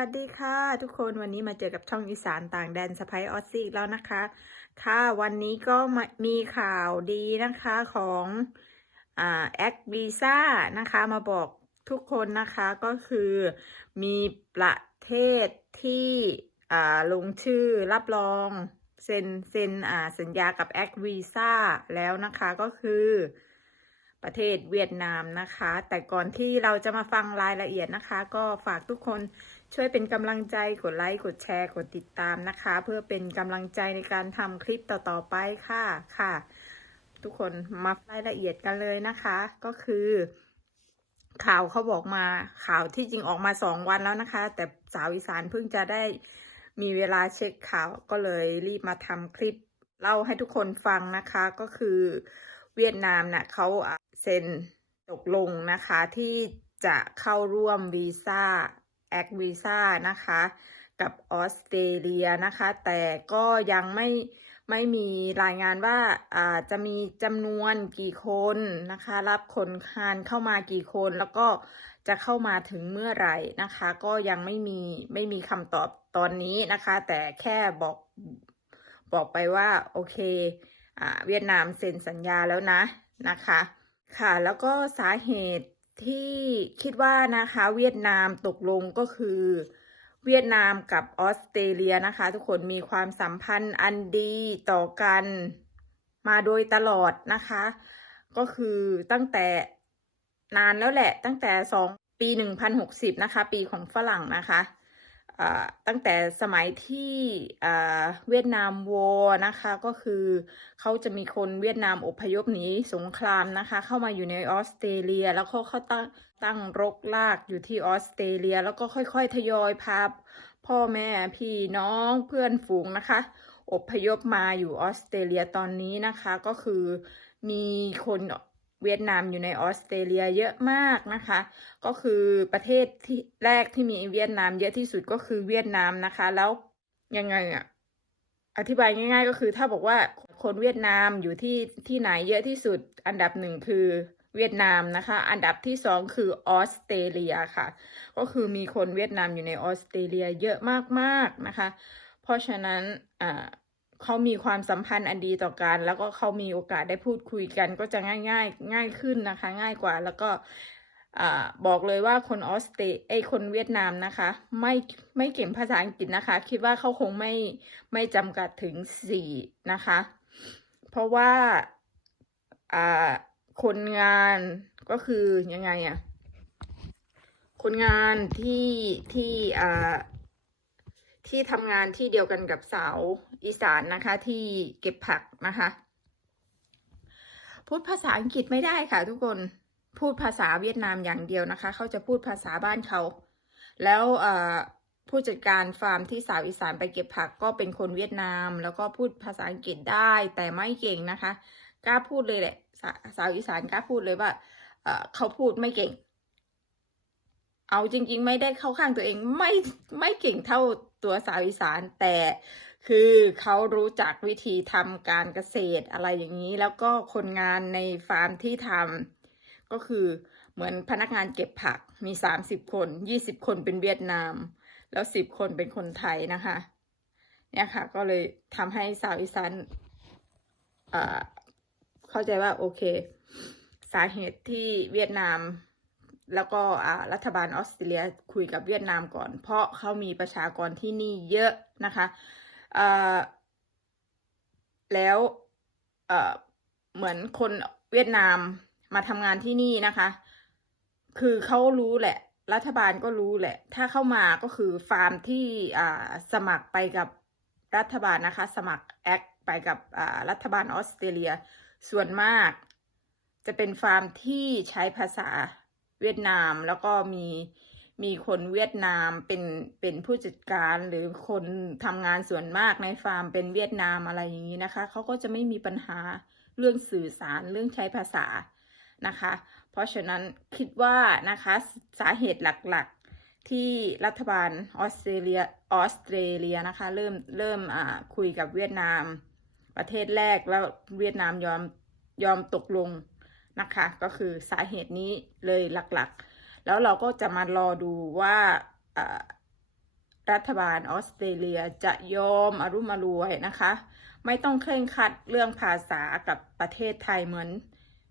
วัสดีค่ะ ทุกคนวันนี้มาเจอกับช่องอีสานต่างแดนสไปออสซี่แล้วนะคะ ค่ะวันนี้ก็ม,มีข่าวดีนะคะของอแอควีซ่านะคะมาบอกทุกคนนะคะก็คือมีประเทศที่ลงชื่อรับรองเซ็นเซ็นสัญญากับแอควีซ่าแล้วนะคะก็คือประเทศเวียดนามนะคะ แต่ก่อนที่เราจะมาฟังรายละเอียดนะคะ ก็ฝากทุกคน ช่วยเป็นกำลังใจกดไลค์กดแชร์กดติดตามนะคะ เพื่อเป็นกำลังใจในการทำคลิปต่อๆไปค่ะค่ะ ทุกคนมารายละเอียดกันเลยนะคะ ก็คือ ข่าวเขาบอกมาข่าวที่จริงออกมาสองวันแล้วนะคะ แต่สาวอีสานเพิ่งจะได้มีเวลาเช็คข่าวก็เลยรีบมาทำคลิปเล่าให้ทุกคนฟังนะคะก็คือเวียดนามน่ะเขาเซ็นตกลงนะคะที่จะเข้าร่วมวีซ่า แอควีซ่านะคะ กับออสเตรเลียนะคะ แต่ก็ยังไม่ไม่มีรายงานว่าอ่าจะมีจำนวนกี่คนนะคะ รับคนคานเข้ามากี่คน แล้วก็จะเข้ามาถึงเมื่อไหร่นะคะ ก็ยังไม่มีไม่มีคำตอบตอนนี้นะคะ แต่แค่บอกบอกไปว่าโอเคอ่าเวียดนามเซ็นสัญญาแล้วนะนะคะ ค่ะแล้วก็สาเหตุ ที่คิดว่านะคะเวียดนามตกลงก็คือ เวียดนามกับออสเตรเลียนะคะ ทุกคนมีความสัมพันธ์อันดีต่อกันมาโดยตลอดนะคะ ก็คือตั้งแต่นานแล้วแหละตั้งแต่สองปีหนึ่งพันหกสิบนะคะ ปีของฝรั่งนะคะ ตั้งแต่สมัยที่เวียดนามวอนะคะก็คือเขาจะมีคนเวียดนามอพยพหนีสงครามนะคะ เข้ามาอยู่ในออสเตรเลีย แล้วเขาเขาตั้งตั้งรกรากอยู่ที่ออสเตรเลีย แล้วก็ค่อยๆ ทยอยพาพ่อแม่พี่น้องเพื่อนฝูงนะคะ อพยพมาอยู่ออสเตรเลียตอนนี้นะคะก็คือมีคน เวียดนามอยู่ในออสเตรเลียเยอะมากนะคะ ก็คือประเทศที่แรกที่มีเวียดนามเยอะที่สุดก็คือเวียดนามนะคะ แล้วยังไงอะอธิบายง่าย ๆ ก็คือถ้าบอกว่าคนเวียดนามอยู่ที่ที่ไหนเยอะที่สุด อันดับหนึ่งคือเวียดนามนะคะ อันดับที่สองคือออสเตรเลียค่ะ ก็คือมีคนเวียดนามอยู่ในออสเตรเลียเยอะมากๆนะคะ เพราะฉะนั้นอ่า เขามีความสัมพันธ์อันดีต่อกัน แล้วก็เขามีโอกาสได้พูดคุยกัน ก็จะง่ายง่ายง่ายขึ้นนะคะ ง่ายกว่าแล้วก็อบอกเลยว่าคนออสเตรไอยคนเวียดนามนะคะ ไม่ไม่เก่งภาษาอังกฤษนะคะ คิดว่าเขาคงไม่ไม่จำกัดถึงสี่นะคะ เพราะว่าคนงานก็คือยังไงอะคนงานที่ที่ที่ทำงานที่เดียวกันกับสาว อีสานนะคะที่เก็บผักนะคะ พูดภาษาอังกฤษไม่ได้ค่ะทุกคนพูดภาษาเวียดนามอย่างเดียวนะคะ เขาจะพูดภาษาบ้านเขา แล้วผู้จัดการฟาร์มที่สาวอีสานไปเก็บผักก็เป็นคนเวียดนาม แล้วก็พูดภาษาอังกฤษได้แต่ไม่เก่งนะคะกล้าพูดเลยแหละสาสาวอีสานกล้าพูดเลยว่าเอ่อเขาพูดไม่เก่ง เอาจริง ๆ ไม่ได้เข้าข้างตัวเองไม่ไม่เก่งเท่าตัวสาวอีสานแต่ คือเขารู้จักวิธีทำการเกษตรอะไรอย่างนี้ แล้วก็คนงานในฟาร์มที่ทำก็คือเหมือนพนักงานเก็บผักมีสามสิบคนยี่สิบคนเป็นเวียดนาม แล้วสิบคนเป็นคนไทยนะคะ เนี่ยค่ะ ก็เลยทำให้สาวอีสานเข้าใจว่าโอเค สาเหตุที่เวียดนามแล้วก็รัฐบาลออสเตรเลียคุยกับเวียดนามก่อน เพราะเขามีประชากรที่นี่เยอะนะคะ แล้วเหมือนคนเวียดนามมาทำงานที่นี่นะคะ คือเขารู้แหละ รัฐบาลก็รู้แหละ ถ้าเข้ามาก็คือฟาร์มที่สมัครไปกับรัฐบาลนะคะ สมัครแอคไปกับรัฐบาลออสเตรเลีย ส่วนมาก จะเป็นฟาร์มที่ใช้ภาษาเวียดนามแล้วก็มี มีคนเวียดนามเป็นเป็นผู้จัดการหรือคนทำงานส่วนมากในฟาร์มเป็นเวียดนามอะไรอย่างนี้นะคะเขาก็จะไม่มีปัญหาเรื่องสื่อสารเรื่องใช้ภาษานะคะ เพราะฉะนั้นคิดว่านะคะสาเหตุหลักๆที่รัฐบาลออสเตรเลียออสเตรเลียนะคะเริ่มเริ่มอ่าคุยกับเวียดนามประเทศแรกแล้วเวียดนามยอมยอมตกลงนะคะ ก็คือสาเหตุนี้เลยหลักๆ แล้วเราก็จะมารอดูว่ารัฐบาลออสเตรเลียจะยอมอรุมอรวยนะคะ ไม่ต้องเคร่งครัดเรื่องภาษากับประเทศไทยเหมือน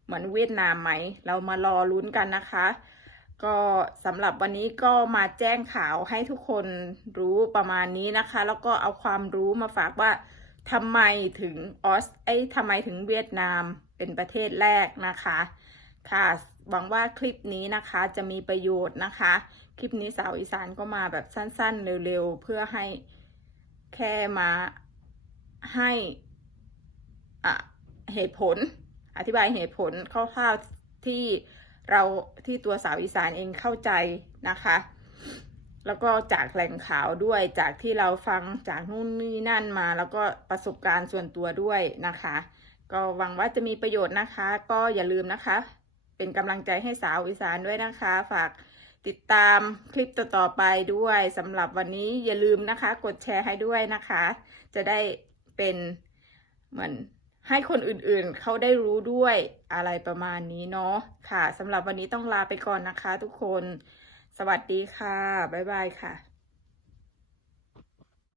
เหมือนเวียดนามไหม เรามารอลุ้นกันนะคะ ก็สำหรับวันนี้ก็มาแจ้งข่าวให้ทุกคนรู้ประมาณนี้นะคะ แล้วก็เอาความรู้มาฝากว่าทำไมถึงออสเอ้ทำไมถึงเวียดนามเป็นประเทศแรกนะคะ ค่ะ หวังว่าคลิปนี้นะคะจะมีประโยชน์นะคะ คลิปนี้สาวอีสานก็มาแบบสั้นๆ เร็วๆ เพื่อให้แค่มาให้อะเหตุผล อธิบายเหตุผลคร่าวๆที่เราที่ตัวสาวอีสานเองเข้าใจนะคะ แล้วก็จากแหล่งข่าวด้วยจากที่เราฟังจากนู่นนี่นั่นมา แล้วก็ประสบการณ์ส่วนตัวด้วยนะคะ ก็หวังว่าจะมีประโยชน์นะคะ ก็อย่าลืมนะคะ เป็นกำลังใจให้สาวอีสานด้วยนะคะ ฝากติดตามคลิปต่อๆไปด้วยสำหรับวันนี้อย่าลืมนะคะ กดแชร์ให้ด้วยนะคะ จะได้เป็นเหมือนให้คนอื่นๆ เขาได้รู้ด้วยอะไรประมาณนี้เนาะค่ะสำหรับวันนี้ต้องลาไปก่อนนะคะ ทุกคน สวัสดีค่ะ บ๊ายบายค่ะ